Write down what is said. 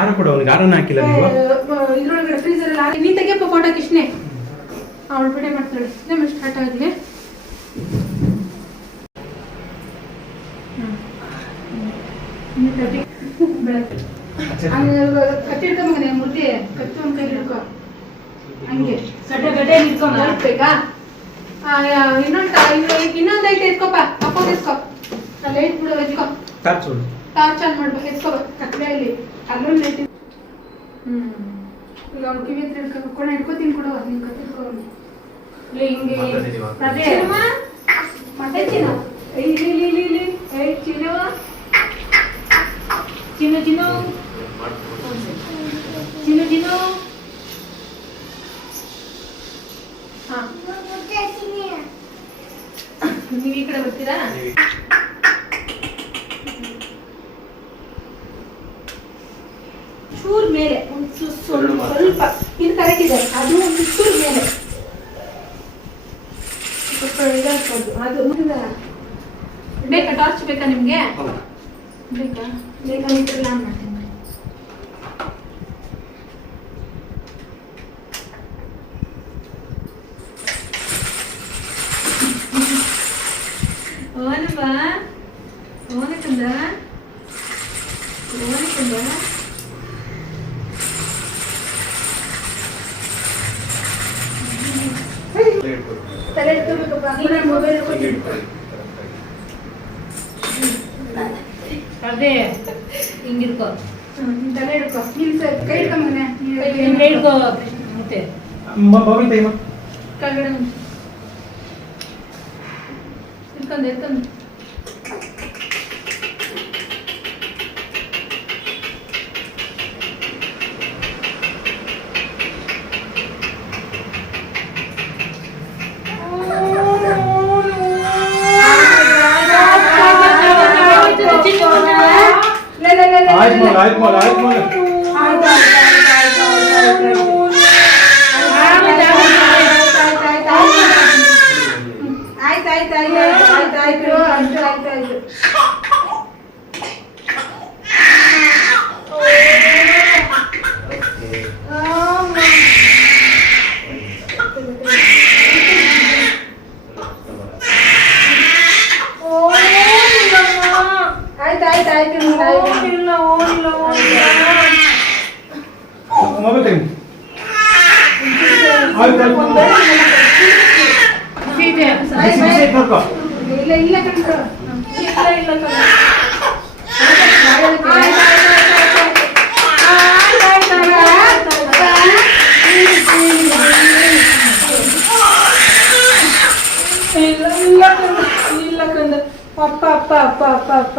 ಆರು ಕೊಡು ಅವನಿಗೆ ಹಾಕಿಲ್ಲ ನೀವು. ಇದ್ರೊಳಗಡೆ ಫ್ರೀಜರ್ ಹಾಕಿ ನೀ ತೆಗಿಯಪ್ಪ ಫೋಟೋ ಕೃಷ್ಣೆ ಅವಳು ಬಿಡೆ ಮಾಡ್ತಾಳೆ. ನಿಮ್ಮ ಸ್ಟಾರ್ಟ್ ಆಗಲಿ ಕಟ್ಟಿ ಹಿಡ್ಕೊಂಬನೆ ಮುದ್ದೆ ಕತ್ತಿ ಒಂದ್ ಕೈ ಹಿಡ್ಕೊ ಹಂಗೆ ಗಡ್ಡೆ ಗಡ್ಡೆ ನಿಂತ್ಕೊಂಡ ಬೇಕಾ ಇನ್ನೊಂದು ಇನ್ನೊಂದು ಐತೆ ಎತ್ಕೊಪ್ಪ ಅಪ್ಪ ಎತ್ಕೊ. ಐಟ್ ಬಿಡು ಎತ್ಕೊ ಟಾರ್ಚ್ ಟಾರ್ಚ್ ಆನ್ ಮಾಡ್ಬೇಕು ಎತ್ಕೊ ಕತ್ಲೆ ಇಲ್ಲಿ ಅಲ್ಲೊಂದು ಐತಿ ಹ್ಮ್. ಈಗ ಅವ್ಳು ಕಿವಿ ಹತ್ರ ಹಿಡ್ಕೊ ಕೊಡ ಹಿಡ್ಕೊತೀನಿ ಕೊಡು ನಿನ್ ಕತ್ತಿ ಹಿಡ್ಕೊ ಹಿಂಗೆ. ಅದೇ ಮತ್ತೆ? ಚಿನ್ನ? ಇಲ್ಲಿ ಇಲ್ಲಿ ಇಲ್ಲಿ ಇಲ್ಲಿ. ಏ ಚಿನ್ನು ಚಿನ್ನು ಚಿನ್ನು. ಚಿನ್ನು ಚಿನ್ನು. ಹಾ. ನೀವು ಈ ಕಡೆ ಬರ್ತೀರಾ? ಚೂರ್ ಮೇಲೆ ಒಂದು ಚೂರ್ ಸ್ವಲ್ಪ ಸ್ವಲ್ಪ ಇದು ಕರೆಕ್ಟ್ ಇದೆ ಅದು ಒಂದು ಚೂರ್ ಮೇಲೆ ಸ್ವಲ್ಪ ಇದಾಗ್ಬೋದು. ಅದು ಮುಂದೆ ಬೇಕಾ ಟಾರ್ಚ್ ಬೇಕಾ ನಿಮ್ಗೆ ಬೇಕಾ ಬೇಕಾ ಇದ್ರಲ್ಲಿ ಆನ್ ಮಾಡ್ತೀನಿ ಬಿಡಿ. ಓನಪ್ಪ ಓನಕ್ಕಂದ ತಲೆ ಎತ್ತಬೇಕು ಮೊಬೈಲ್ ಅದೇ. ಹಿಂಗಿರ್ಕೋ. ತಲೆ ಹಿಡ್ಕೋ. ನೀನ್ ಸರ್ ಕೈ ಹಿಡ್ಕೋ ಮತ್ತೆ? ಕೆಳಗಡೆ ಹಿಡ್ಕೊಂಡು ಆಯ್ತು ಆಯ್ತು ಆಯ್ತು ಆಯ್ತು ಆಯ್ತು ಓದಿಲ್ಲ ಓದಿಲ್ಲ ಓದಿಲ್ಲ ಹೋಗ್ಬಿಟ್ಟಿನಿ ಇಲ್ಲ ಇಲ್ಲ ಕಣ್ರು ಇಲ್ಲ ಇಲ್ಲ ಕಣ್ರು ಇಲ್ಲ ಇಲ್ಲ ಕಂದ ಅಪ್ಪ ಅಪ್ಪ ಅಪ್ಪ ಅಪ್ಪ ಅಪ್ಪ